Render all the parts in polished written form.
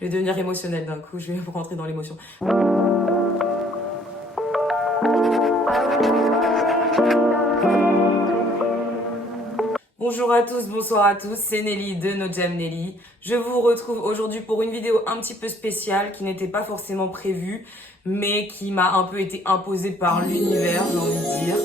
Je vais devenir émotionnelle d'un coup, je vais rentrer dans l'émotion. Bonjour à tous, bonsoir à tous, c'est Nelly de No Jam Nelly. Je vous retrouve aujourd'hui pour une vidéo un petit peu spéciale qui n'était pas forcément prévue, mais qui m'a un peu été imposée par l'univers, j'ai envie de dire.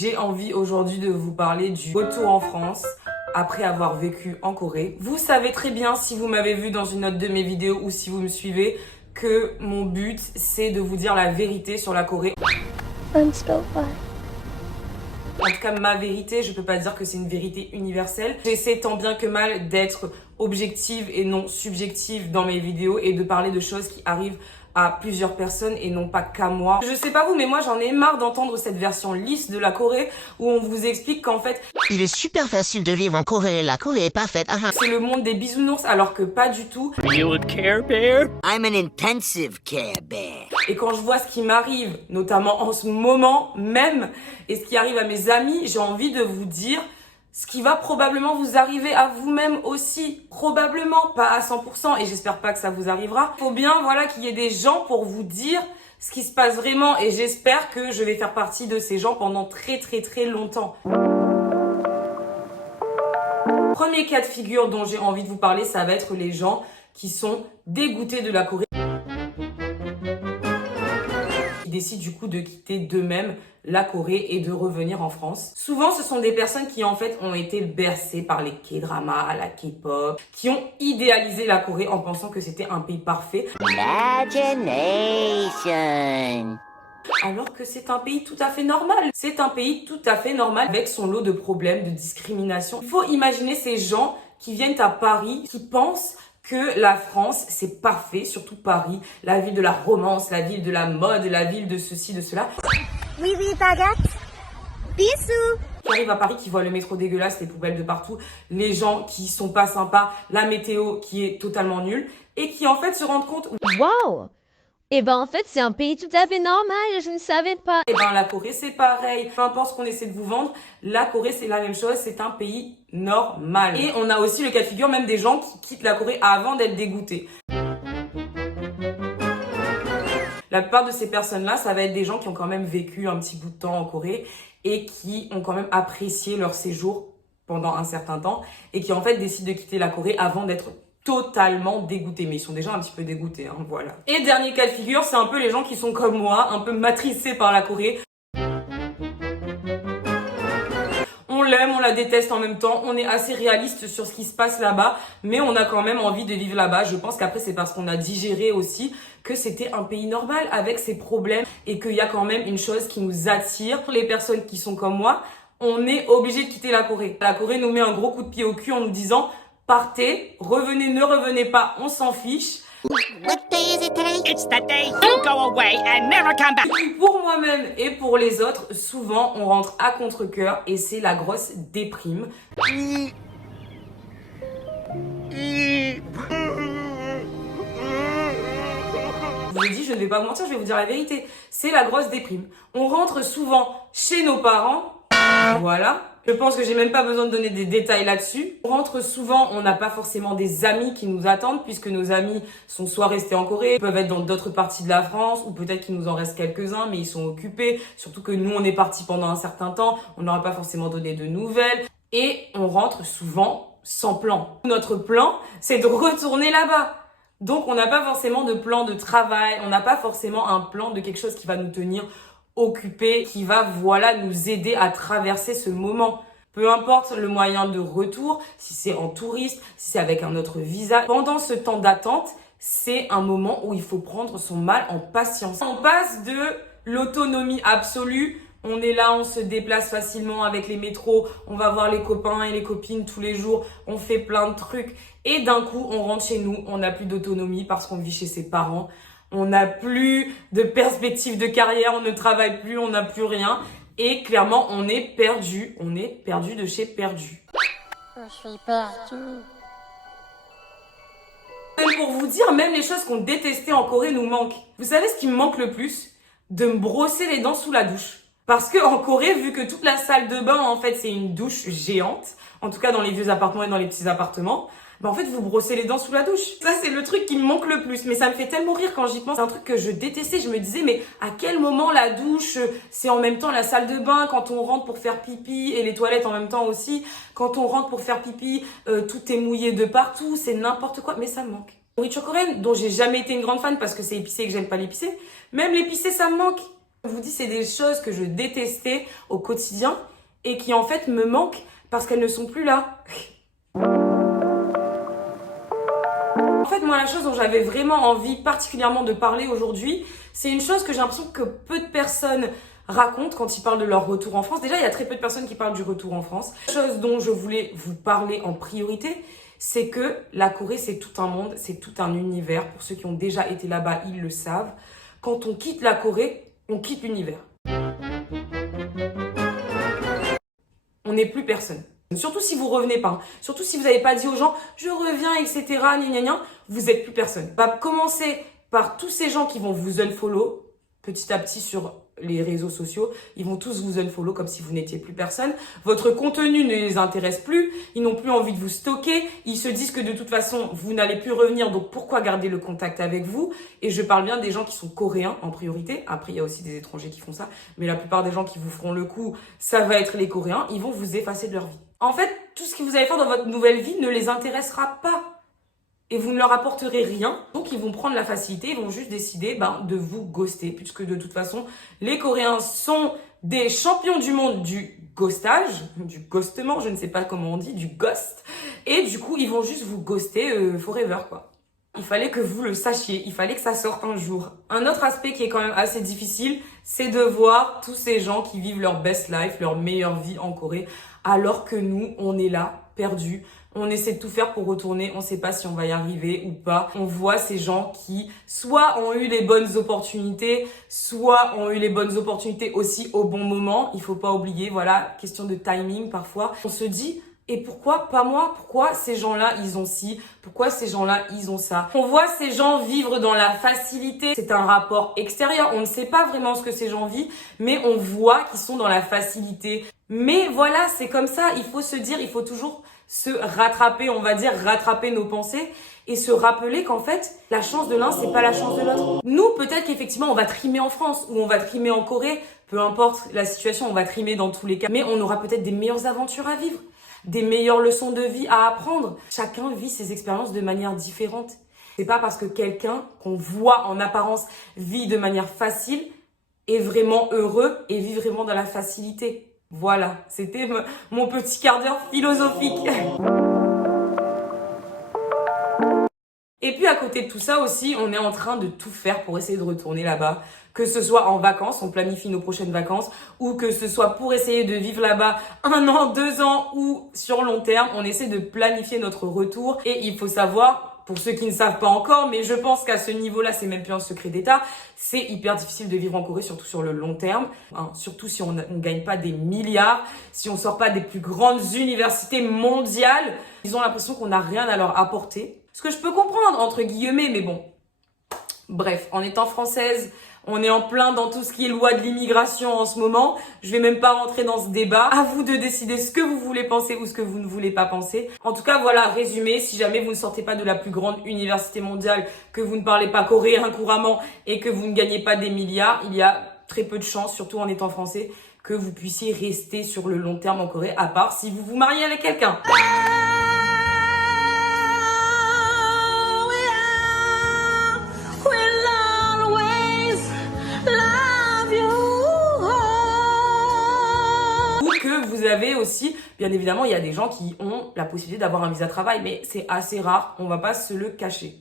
J'ai envie aujourd'hui de vous parler du retour en France après avoir vécu en Corée. Vous savez très bien, si vous m'avez vu dans une autre de mes vidéos ou si vous me suivez, que mon but c'est de vous dire la vérité sur la Corée. En tout cas, ma vérité, je peux pas dire que c'est une vérité universelle. J'essaie tant bien que mal d'être objective et non subjective dans mes vidéos et de parler de choses qui arrivent à plusieurs personnes et non pas qu'à moi. Je sais pas vous, mais moi j'en ai marre d'entendre cette version lisse de la Corée où on vous explique qu'en fait il est super facile de vivre en Corée, la Corée est parfaite. c'est le monde des bisounours alors que pas du tout. Are you a Care Bear? I'm an intensive care bear. Et quand je vois ce qui m'arrive, notamment en ce moment même, et ce qui arrive à mes amis, j'ai envie de vous dire ce qui va probablement vous arriver à vous-même aussi. Probablement, pas à 100%, et j'espère pas que ça vous arrivera. Faut bien, voilà, qu'il y ait des gens pour vous dire ce qui se passe vraiment, et j'espère que je vais faire partie de ces gens pendant très longtemps. Premier cas de figure dont j'ai envie de vous parler, ça va être les gens qui sont dégoûtés de la Corée. Qui décident du coup de quitter d'eux-mêmes la Corée et de revenir en France. Souvent, ce sont des personnes qui en fait ont été bercées par les K-dramas, la K-pop, qui ont idéalisé la Corée en pensant que c'était un pays parfait. Imagination. Alors que c'est un pays tout à fait normal. C'est un pays tout à fait normal avec son lot de problèmes, de discrimination. Il faut imaginer ces gens qui viennent à Paris, qui pensent que la France, c'est parfait, surtout Paris, la ville de la romance, la ville de la mode, la ville de ceci, de cela. Oui, baguette. Bisous. Qui arrivent à Paris, qui voient le métro dégueulasse, les poubelles de partout, les gens qui sont pas sympas, la météo qui est totalement nulle, et qui en fait se rendent compte, Wow! Eh ben en fait, c'est un pays tout à fait normal, je ne savais pas. eh ben la Corée c'est pareil. Peu importe ce qu'on essaie de vous vendre, la Corée c'est la même chose, c'est un pays normal. Et on a aussi le cas de figure même des gens qui quittent la Corée avant d'être dégoûtés. La plupart de ces personnes-là, ça va être des gens qui ont quand même vécu un petit bout de temps en Corée et qui ont quand même apprécié leur séjour pendant un certain temps et qui en fait décident de quitter la Corée avant d'être totalement dégoûtés. Mais ils sont déjà un petit peu dégoûtés, hein, voilà. Et dernier cas de figure, c'est un peu les gens qui sont comme moi, un peu matricés par la Corée. On l'aime, on la déteste en même temps, on est assez réaliste sur ce qui se passe là-bas, mais on a quand même envie de vivre là-bas. Je pense qu'après c'est parce qu'on a digéré aussi que c'était un pays normal avec ses problèmes et qu'il y a quand même une chose qui nous attire. Pour les personnes qui sont comme moi, on est obligé de quitter la Corée. La Corée nous met un gros coup de pied au cul en nous disant partez, revenez, ne revenez pas, on s'en fiche. What day is it today? It's the day you go away and never come back. Pour moi-même et pour les autres, souvent on rentre à contre-cœur et c'est la grosse déprime. Je vous ai dit, je ne vais pas vous mentir, je vais vous dire la vérité. C'est la grosse déprime. On rentre souvent chez nos parents. Voilà. Je pense que j'ai même pas besoin de donner des détails là-dessus. On rentre souvent, on n'a pas forcément des amis qui nous attendent puisque nos amis sont soit restés en Corée, peuvent être dans d'autres parties de la France ou peut-être qu'il nous en reste quelques-uns mais ils sont occupés. Surtout que nous, on est partis pendant un certain temps, on n'aurait pas forcément donné de nouvelles et on rentre souvent sans plan. Notre plan, c'est de retourner là-bas. Donc, on n'a pas forcément de plan de travail, on n'a pas forcément un plan de quelque chose qui va nous tenir occupés, qui va, voilà, nous aider à traverser ce moment. Peu importe le moyen de retour, si c'est en touriste, si c'est avec un autre visa. Pendant ce temps d'attente, c'est un moment où il faut prendre son mal en patience. On passe de l'autonomie absolue. On est là, on se déplace facilement avec les métros, on va voir les copains et les copines tous les jours, on fait plein de trucs. Et d'un coup, on rentre chez nous, on n'a plus d'autonomie parce qu'on vit chez ses parents. On n'a plus de perspective de carrière, on ne travaille plus, on n'a plus rien. Et clairement, on est perdu de chez perdu. Je suis perdue. Même pour vous dire, même les choses qu'on détestait en Corée nous manquent. Vous savez ce qui me manque le plus? De me brosser les dents sous la douche. Parce que en Corée, vu que toute la salle de bain, en fait, c'est une douche géante, en tout cas dans les vieux appartements et dans les petits appartements, bah en fait vous brossez les dents sous la douche. Ça c'est le truc qui me manque le plus, mais ça me fait tellement rire quand j'y pense. C'est un truc que je détestais, je me disais mais à quel moment la douche c'est en même temps la salle de bain quand on rentre pour faire pipi et les toilettes en même temps aussi. Quand on rentre pour faire pipi, tout est mouillé de partout, c'est n'importe quoi, mais ça me manque. Nourriture coréenne dont j'ai jamais été une grande fan parce que c'est épicé et que j'aime pas l'épicé, même l'épicé ça me manque. Je vous dis c'est des choses que je détestais au quotidien et qui en fait me manquent parce qu'elles ne sont plus là. En fait, moi, la chose dont j'avais vraiment envie particulièrement de parler aujourd'hui, c'est une chose que j'ai l'impression que peu de personnes racontent quand ils parlent de leur retour en France. Déjà, il y a très peu de personnes qui parlent du retour en France. La chose dont je voulais vous parler en priorité, c'est que la Corée, c'est tout un monde, c'est tout un univers. Pour ceux qui ont déjà été là-bas, ils le savent. Quand on quitte la Corée, on quitte l'univers. On n'est plus personne. Surtout si vous revenez pas. Surtout si vous n'avez pas dit aux gens « je reviens, etc. » Gna gna gna, vous n'êtes plus personne. Va commencer par tous ces gens qui vont vous unfollow petit à petit sur les réseaux sociaux. Ils vont tous vous unfollow comme si vous n'étiez plus personne. Votre contenu ne les intéresse plus. Ils n'ont plus envie de vous stocker. Ils se disent que de toute façon, vous n'allez plus revenir. Donc, pourquoi garder le contact avec vous? Et je parle bien des gens qui sont coréens en priorité. Après, il y a aussi des étrangers qui font ça. Mais la plupart des gens qui vous feront le coup, ça va être les Coréens. Ils vont vous effacer de leur vie. En fait, tout ce que vous allez faire dans votre nouvelle vie ne les intéressera pas. Et vous ne leur apporterez rien. Donc, ils vont prendre la facilité. Ils vont juste décider de vous ghoster. Puisque de toute façon, les Coréens sont des champions du monde du ghostage. Du ghostement, je ne sais pas comment on dit. Du ghost. Et du coup, ils vont juste vous ghoster forever, quoi. Il fallait que vous le sachiez. Il fallait que ça sorte un jour. Un autre aspect qui est quand même assez difficile, c'est de voir tous ces gens qui vivent leur best life, leur meilleure vie en Corée. Alors que nous, on est là, perdus. On essaie de tout faire pour retourner, on ne sait pas si on va y arriver ou pas. On voit ces gens qui soit ont eu les bonnes opportunités, soit ont eu les bonnes opportunités aussi au bon moment. Il faut pas oublier, voilà, question de timing parfois. On se dit, et pourquoi pas moi? Pourquoi ces gens-là, ils ont ci? Pourquoi ces gens-là, ils ont ça? On voit ces gens vivre dans la facilité. C'est un rapport extérieur. On ne sait pas vraiment ce que ces gens vivent, mais on voit qu'ils sont dans la facilité. Mais voilà, c'est comme ça. Il faut se dire, il faut toujours se rattraper, on va dire, rattraper nos pensées et se rappeler qu'en fait, la chance de l'un, c'est pas la chance de l'autre. Nous, peut-être qu'effectivement, on va trimer en France ou on va trimer en Corée, peu importe la situation, on va trimer dans tous les cas. Mais on aura peut-être des meilleures aventures à vivre, des meilleures leçons de vie à apprendre. Chacun vit ses expériences de manière différente. C'est pas parce que quelqu'un qu'on voit en apparence vit de manière facile est vraiment heureux et vit vraiment dans la facilité. Voilà, c'était mon petit quart d'heure philosophique. Et puis à côté de tout ça aussi, on est en train de tout faire pour essayer de retourner là-bas. Que ce soit en vacances, on planifie nos prochaines vacances, ou que ce soit pour essayer de vivre là-bas 1 an, 2 ans ou sur long terme, on essaie de planifier notre retour. Et il faut savoir, pour ceux qui ne savent pas encore, mais je pense qu'à ce niveau-là, c'est même plus un secret d'État, c'est hyper difficile de vivre en Corée, surtout sur le long terme, surtout si on ne gagne pas des milliards, si on sort pas des plus grandes universités mondiales. Ils ont l'impression qu'on n'a rien à leur apporter. Ce que je peux comprendre, entre guillemets, mais bon. Bref, en étant française, on est en plein dans tout ce qui est loi de l'immigration en ce moment. Je vais même pas rentrer dans ce débat. À vous de décider ce que vous voulez penser ou ce que vous ne voulez pas penser. En tout cas, voilà, résumé. Si jamais vous ne sortez pas de la plus grande université mondiale, que vous ne parlez pas coréen couramment et que vous ne gagnez pas des milliards, il y a très peu de chances, surtout en étant français, que vous puissiez rester sur le long terme en Corée, à part si vous vous mariez avec quelqu'un. Vous avez aussi, bien évidemment, il y a des gens qui ont la possibilité d'avoir un visa travail, mais c'est assez rare, on va pas se le cacher.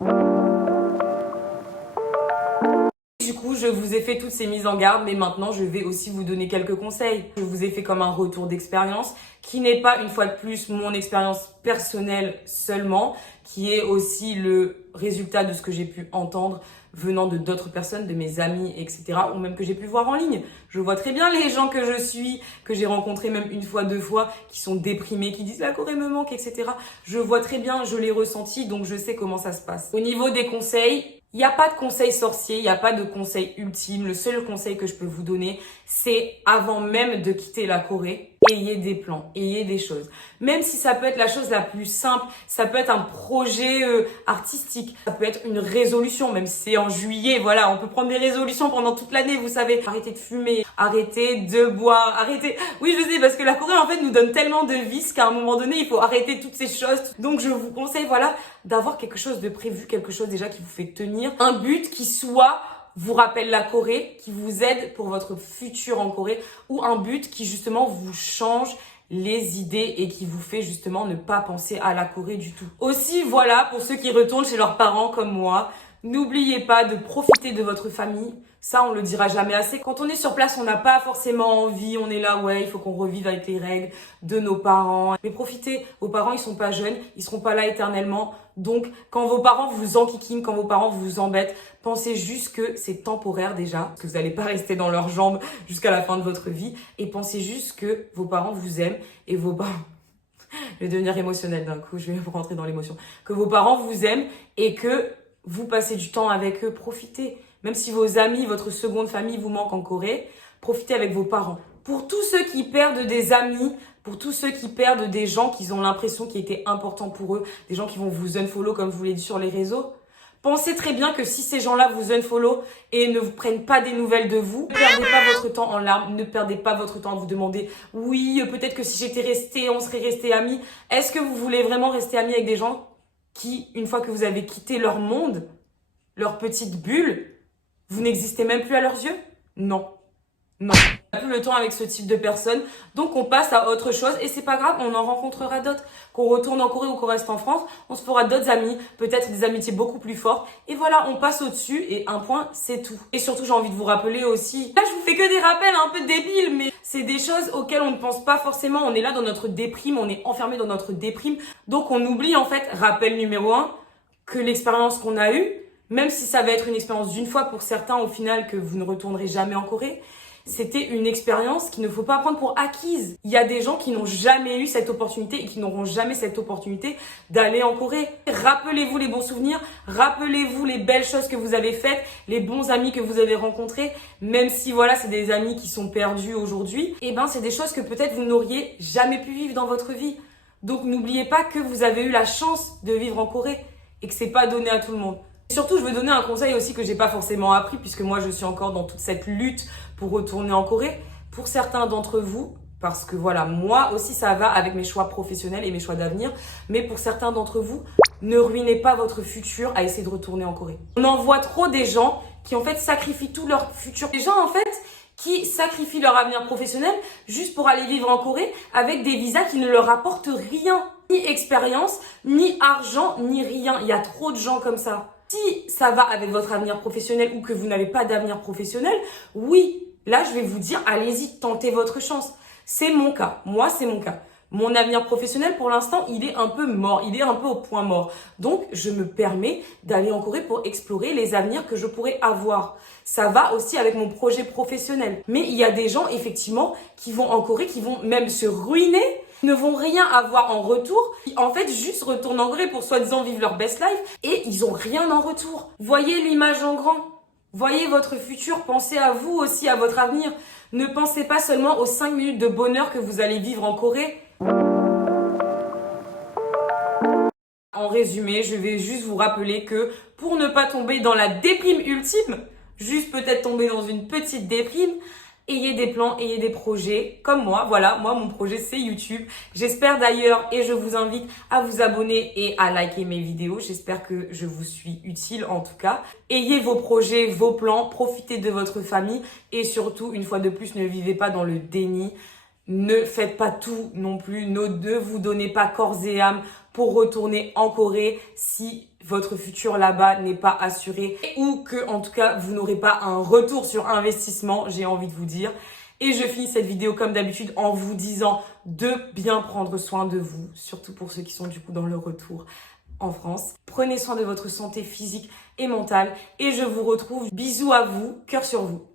Du coup, je vous ai fait toutes ces mises en garde, mais maintenant, je vais aussi vous donner quelques conseils. Je vous ai fait comme un retour d'expérience, qui n'est pas, une fois de plus, mon expérience personnelle seulement, qui est aussi le résultat de ce que j'ai pu entendre venant de d'autres personnes, de mes amis, etc. ou même que j'ai pu voir en ligne. Je vois très bien les gens que je suis, que j'ai rencontrés même 1 fois, 2 fois, qui sont déprimés, qui disent « la Corée me manque », etc. Je vois très bien, je l'ai ressenti, donc je sais comment ça se passe. Au niveau des conseils, il n'y a pas de conseil sorcier, il n'y a pas de conseil ultime. Le seul conseil que je peux vous donner, c'est avant même de quitter la Corée, ayez des plans, ayez des choses. Même si ça peut être la chose la plus simple, ça peut être un projet artistique, ça peut être une résolution, même si c'est en juillet, voilà, on peut prendre des résolutions pendant toute l'année, vous savez. Arrêtez de fumer, arrêtez de boire, arrêtez... Oui, je sais, parce que la Corée, en fait, nous donne tellement de vices qu'à un moment donné, il faut arrêter toutes ces choses. Donc, je vous conseille, voilà, d'avoir quelque chose de prévu, quelque chose déjà qui vous fait tenir. Un but qui soit... vous rappelle la Corée, qui vous aide pour votre futur en Corée, ou un but qui justement vous change les idées et qui vous fait justement ne pas penser à la Corée du tout. Aussi, voilà, pour ceux qui retournent chez leurs parents comme moi, n'oubliez pas de profiter de votre famille. Ça, on le dira jamais assez. Quand on est sur place, on n'a pas forcément envie. On est là, ouais, il faut qu'on revive avec les règles de nos parents. Mais profitez. Vos parents, ils sont pas jeunes. Ils seront pas là éternellement. Donc, quand vos parents vous enquiquinent, quand vos parents vous embêtent, pensez juste que c'est temporaire déjà. Que vous n'allez pas rester dans leurs jambes jusqu'à la fin de votre vie. Et pensez juste que vos parents vous aiment et vos parents... Je vais devenir émotionnelle d'un coup. Je vais rentrer dans l'émotion. Que vos parents vous aiment et que vous passez du temps avec eux. Profitez. Même si vos amis, votre seconde famille vous manquent en Corée, profitez avec vos parents. Pour tous ceux qui perdent des amis, pour tous ceux qui perdent des gens qui ont l'impression qui étaient importants pour eux, des gens qui vont vous unfollow comme je vous l'ai dit sur les réseaux, pensez très bien que si ces gens-là vous unfollow et ne vous prennent pas des nouvelles de vous, ne perdez pas votre temps en larmes, ne perdez pas votre temps à vous demander « Oui, peut-être que si j'étais resté, on serait restés amis. » Est-ce que vous voulez vraiment rester amis avec des gens qui, une fois que vous avez quitté leur monde, leur petite bulle, vous n'existez même plus à leurs yeux? Non. Non. On n'a plus le temps avec ce type de personnes. Donc, on passe à autre chose. Et c'est pas grave, on en rencontrera d'autres. Qu'on retourne en Corée ou qu'on reste en France, on se fera d'autres amis. Peut-être des amitiés beaucoup plus fortes. Et voilà, on passe au-dessus. Et un point, c'est tout. Et surtout, j'ai envie de vous rappeler aussi. Là, je vous fais que des rappels un peu débiles. Mais c'est des choses auxquelles on ne pense pas forcément. On est là dans notre déprime. On est enfermé dans notre déprime. Donc, on oublie en fait, rappel numéro 1, que l'expérience qu'on a eue, même si ça va être une expérience d'une fois pour certains au final que vous ne retournerez jamais en Corée, c'était une expérience qu'il ne faut pas prendre pour acquise. Il y a des gens qui n'ont jamais eu cette opportunité et qui n'auront jamais cette opportunité d'aller en Corée. Rappelez-vous les bons souvenirs, rappelez-vous les belles choses que vous avez faites, les bons amis que vous avez rencontrés, même si voilà, c'est des amis qui sont perdus aujourd'hui, et ben c'est des choses que peut-être vous n'auriez jamais pu vivre dans votre vie. Donc n'oubliez pas que vous avez eu la chance de vivre en Corée et que c'est pas donné à tout le monde. Surtout, je veux donner un conseil aussi que j'ai pas forcément appris puisque moi, je suis encore dans toute cette lutte pour retourner en Corée. Pour certains d'entre vous, parce que voilà, moi aussi, ça va avec mes choix professionnels et mes choix d'avenir. Mais pour certains d'entre vous, ne ruinez pas votre futur à essayer de retourner en Corée. On en voit trop des gens qui en fait sacrifient tout leur futur. Des gens en fait qui sacrifient leur avenir professionnel juste pour aller vivre en Corée avec des visas qui ne leur apportent rien. Ni expérience, ni argent, ni rien. Il y a trop de gens comme ça. Si ça va avec votre avenir professionnel ou que vous n'avez pas d'avenir professionnel, oui, là, je vais vous dire, allez-y, tentez votre chance. C'est mon cas. Moi, c'est mon cas. Mon avenir professionnel, pour l'instant, il est un peu mort. Il est un peu au point mort. Donc, je me permets d'aller en Corée pour explorer les avenirs que je pourrais avoir. Ça va aussi avec mon projet professionnel. Mais il y a des gens, effectivement, qui vont en Corée, qui vont même se ruiner, ne vont rien avoir en retour, qui en fait juste retournent en Corée pour soi-disant vivre leur best life et ils ont rien en retour. Voyez l'image en grand. Voyez votre futur, pensez à vous aussi, à votre avenir. Ne pensez pas seulement aux 5 minutes de bonheur que vous allez vivre en Corée. En résumé, je vais juste vous rappeler que pour ne pas tomber dans la déprime ultime, juste peut-être tomber dans une petite déprime, ayez des plans, ayez des projets comme moi. Voilà, moi mon projet c'est YouTube. J'espère d'ailleurs et je vous invite à vous abonner et à liker mes vidéos. J'espère que je vous suis utile en tout cas. Ayez vos projets, vos plans, profitez de votre famille et surtout, une fois de plus, ne vivez pas dans le déni. Ne faites pas tout non plus, ne vous donnez pas corps et âme pour retourner en Corée si votre futur là-bas n'est pas assuré ou que, en tout cas, vous n'aurez pas un retour sur investissement, j'ai envie de vous dire. Et je finis cette vidéo comme d'habitude en vous disant de bien prendre soin de vous, surtout pour ceux qui sont du coup dans le retour en France. Prenez soin de votre santé physique et mentale et je vous retrouve. Bisous à vous, cœur sur vous.